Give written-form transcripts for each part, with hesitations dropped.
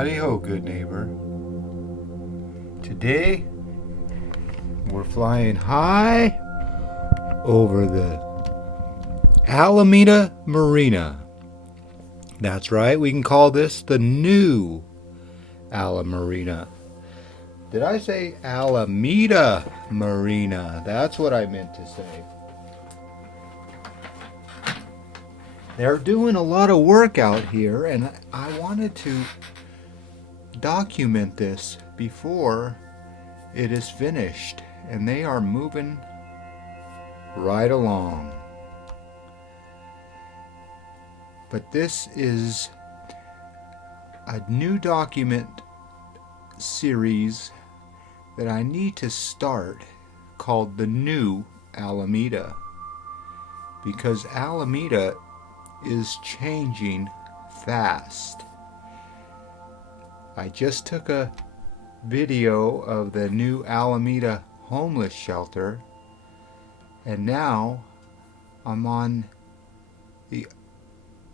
Howdy ho, good neighbor. Today, we're flying high over the Alameda Marina. That's right, we can call this the new Alameda Marina. Did I say Alameda Marina? That's what I meant to say. They're doing a lot of work out here, and I wanted to document this before it is finished, and they are moving right along. But this is a new document series that I need to start called the new Alameda, because Alameda is changing fast. I just took a video of the new Alameda homeless shelter, and now I'm on the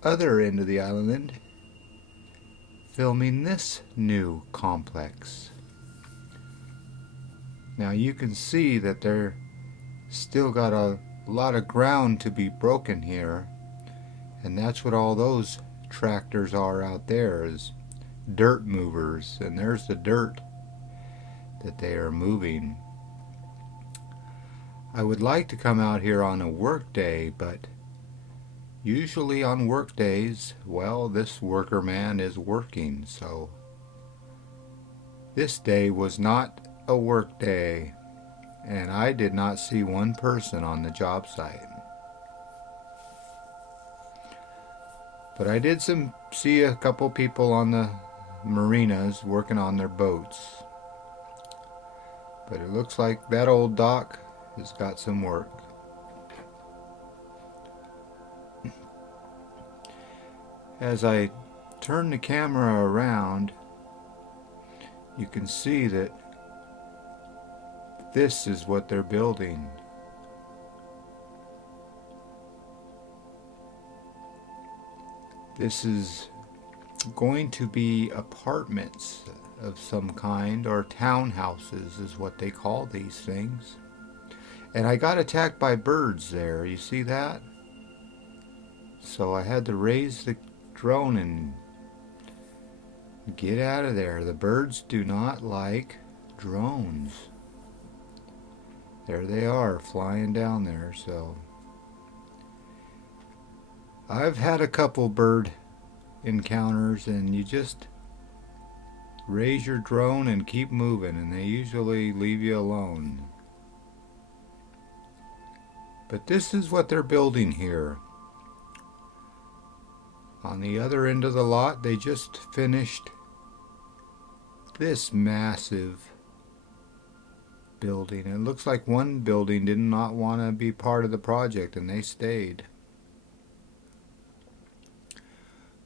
other end of the island filming this new complex. Now you can see that they're still got a lot of ground to be broken here, and that's what all those tractors are out there, is dirt movers, and there's the dirt that they are moving. I would like to come out here on a work day, but usually on work days, well, this worker man is working, so this day was not a work day, and I did not see one person on the job site. But I did see a couple people on the marinas working on their boats. But it looks like that old dock has got some work. As I turn the camera around, you can see that this is what they're building. This is going to be apartments of some kind, or townhouses is what they call these things. And I got attacked by birds there, you see that? So I had to raise the drone and get out of there. The birds do not like drones. There they are flying down there. So I've had a couple bird encounters, and you just raise your drone and keep moving, and they usually leave you alone. But this is what they're building here. On the other end of the lot, they just finished this massive building. It looks like one building did not want to be part of the project, and they stayed.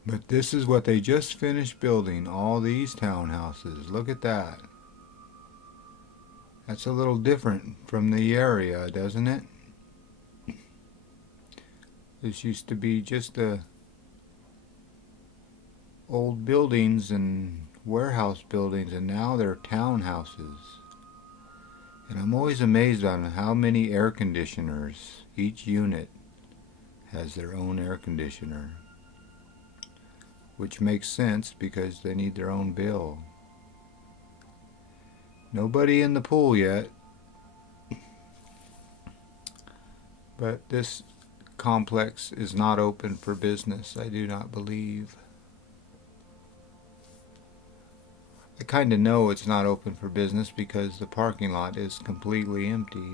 But this is what they just finished building, all these townhouses. Look at that. That's a little different from the area, doesn't it? This used to be just old buildings and warehouse buildings, and now they're townhouses. And I'm always amazed on how many air conditioners. Each unit has their own air conditioner, which makes sense because they need their own bill. Nobody in the pool yet, but this complex is not open for business, I do not believe. I kind of know it's not open for business because the parking lot is completely empty.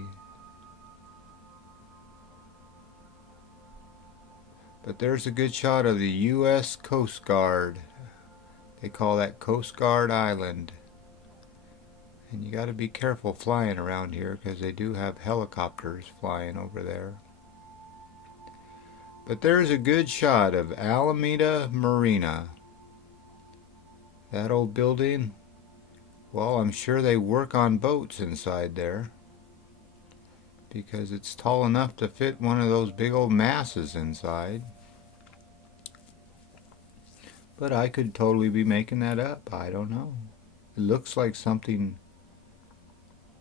But there's a good shot of the U.S. Coast Guard. They call that Coast Guard Island. And you got to be careful flying around here because they do have helicopters flying over there. But there's a good shot of Alameda Marina. That old building, well, I'm sure they work on boats inside there, because it's tall enough to fit one of those big old masses inside. But I could totally be making that up. I don't know. It looks like something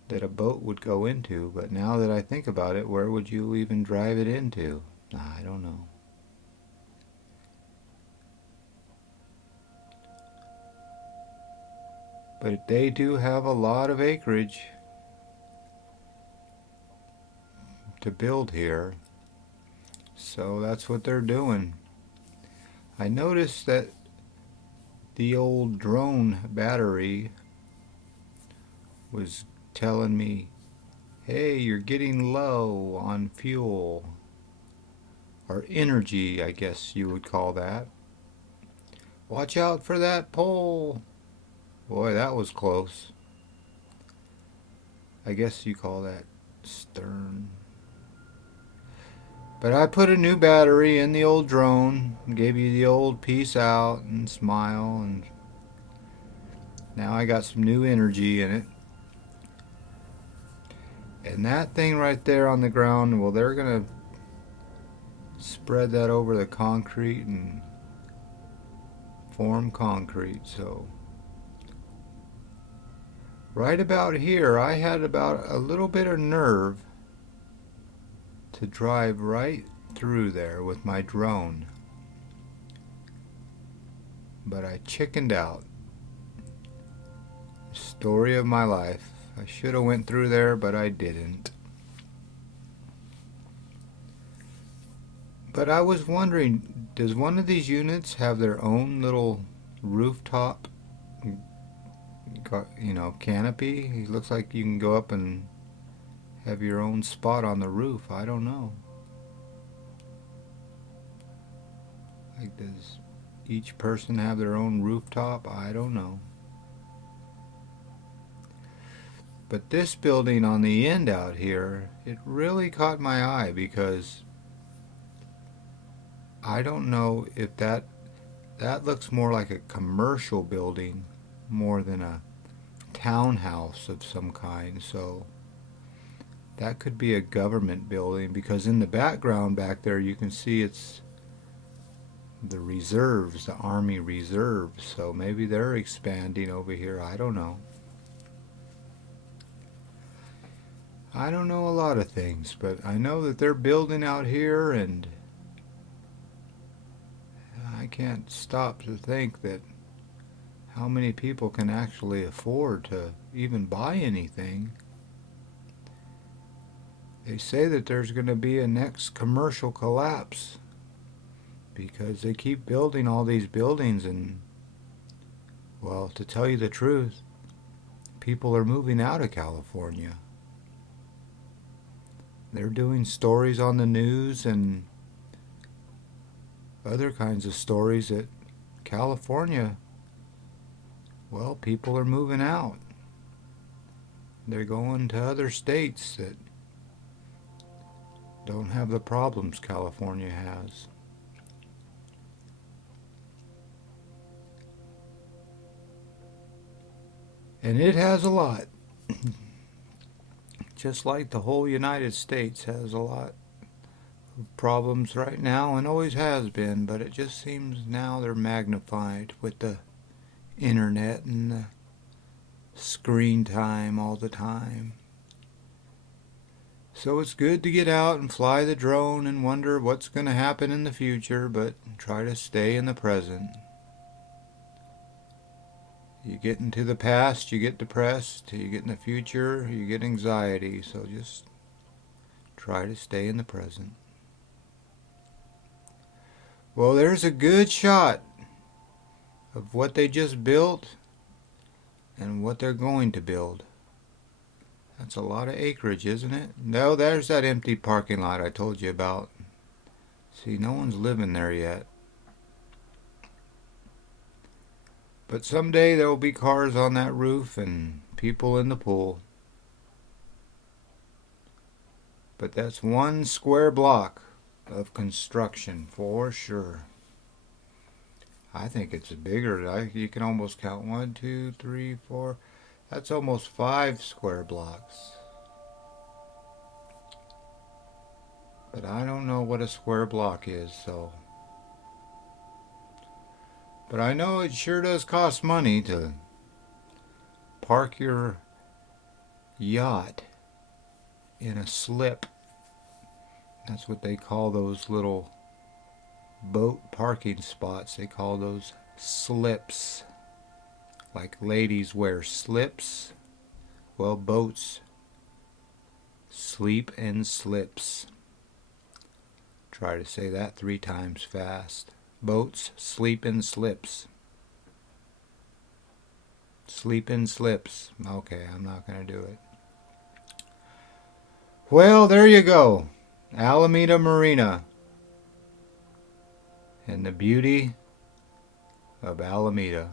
that a boat would go into, but now that I think about it, where would you even drive it into? I don't know. But they do have a lot of acreage to build here, so that's what they're doing. I noticed that the old drone battery was telling me, hey, you're getting low on fuel, or energy, I guess you would call that. Watch out for that pole. Boy, that was close. I guess you call that stern. But I put a new battery in the old drone, gave you the old peace out and smile, and now I got some new energy in it. And that thing right there on the ground, well, they're going to spread that over the concrete and form concrete. So right about here, I had about a little bit of nerve to drive right through there with my drone. But I chickened out. Story of my life. I should have went through there, but I didn't. But I was wondering, does one of these units have their own little rooftop, canopy? It looks like you can go up and have your own spot on the roof. I don't know. Like, does each person have their own rooftop? I don't know. But this building on the end out here, it really caught my eye because I don't know if that looks more like a commercial building more than a townhouse of some kind. So that could be a government building, because in the background back there you can see it's the reserves, the Army reserves. So maybe they're expanding over here. I don't know. I don't know a lot of things, but I know that they're building out here, and I can't stop to think that how many people can actually afford to even buy anything. They say that there's going to be a next commercial collapse because they keep building all these buildings, and, well, to tell you the truth, people are moving out of California. They're doing stories on the news and other kinds of stories that California, well, people are moving out. They're going to other states that don't have the problems California has. And it has a lot. Just like the whole United States has a lot of problems right now and always has been, but it just seems now they're magnified with the internet and the screen time all the time. So it's good to get out and fly the drone and wonder what's going to happen in the future, but try to stay in the present. You get into the past, you get depressed. You get in the future, you get anxiety. So just try to stay in the present. Well, there's a good shot of what they just built and what they're going to build. That's a lot of acreage, isn't it? No, there's that empty parking lot I told you about. See, no one's living there yet. But someday there will be cars on that roof and people in the pool. But that's one square block of construction for sure. I think it's bigger. You can almost count 1, 2, 3, 4. That's almost 5 square blocks. But I don't know what a square block is, so But I know it sure does cost money to park your yacht in a slip. That's what they call those little boat parking spots. They call those slips. Like ladies wear slips. Well, boats sleep in slips. Try to say that 3 times fast. Boats sleep in slips. Sleep in slips. Okay, I'm not going to do it. Well, there you go. Alameda Marina. And the beauty of Alameda.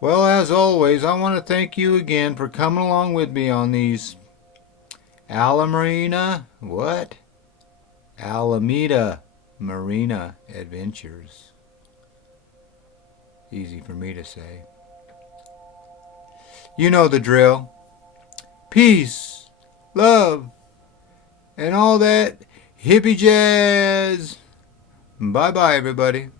Well, as always, I want to thank you again for coming along with me on these Alameda Marina adventures. Easy for me to say. You know the drill. Peace, love, and all that hippie jazz. Bye-bye, everybody.